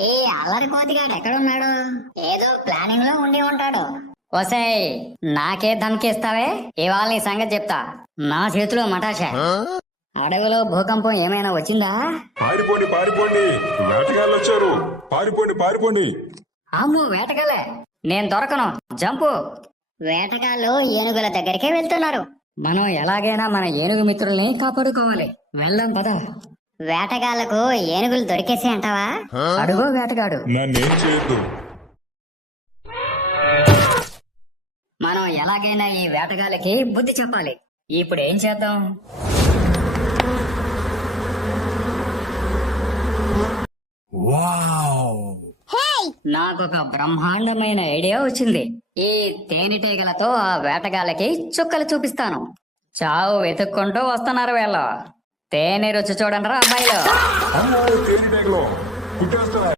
ఏ అల్లరి కోతిగాడు ఎక్కడున్నాడు? ఏదో ప్లానింగ్ లో ఉండి ఉంటాడు. ఒసేయ్, నాకే ధమ్కిస్తావే? ఇవాళ నీ సంగతి చెప్తా. నా చేతిలో మటాషా. అడవిలో భూకంపం ఏమైనా వచ్చిందా? పారిపోండి పారిపోండి, వేటగాళ్ళు వచ్చారు. పారిపోండి పారిపోండి. అమ్ము వేటగాలే, నేను దొరకను, జంపు. వేటగాళ్ళు ఏనుగుల దగ్గరికే వెళ్తున్నారు. మనం ఎలాగైనా మన ఏనుగు మిత్రుల్ని కాపాడుకోవాలి. వెళ్దాం పద. వేటగాళ్లకు ఏనుగులు దొరికేసి అంటావా? అడుగో వేటగాడు. నన్నేం చేయొద్దు. మనం ఎలాగైనా ఈ వేటగాళ్ళకి బుద్ధి చెప్పాలి. ఇప్పుడు ఏం చేద్దాం? నాకొక బ్రహ్మాండమైన ఐడియా వచ్చింది. ఈ తేనెటీగలతో ఆ వేటగాళ్ళకి చుక్కలు చూపిస్తాను. చావు వెతుక్కుంటూ వస్తున్నారు వీళ్ళు. తేనె రుచి చూడండి రా అబ్బాయిలు. అమ్మో, తేనెటీగలు కుట్టేస్తున్నాయి.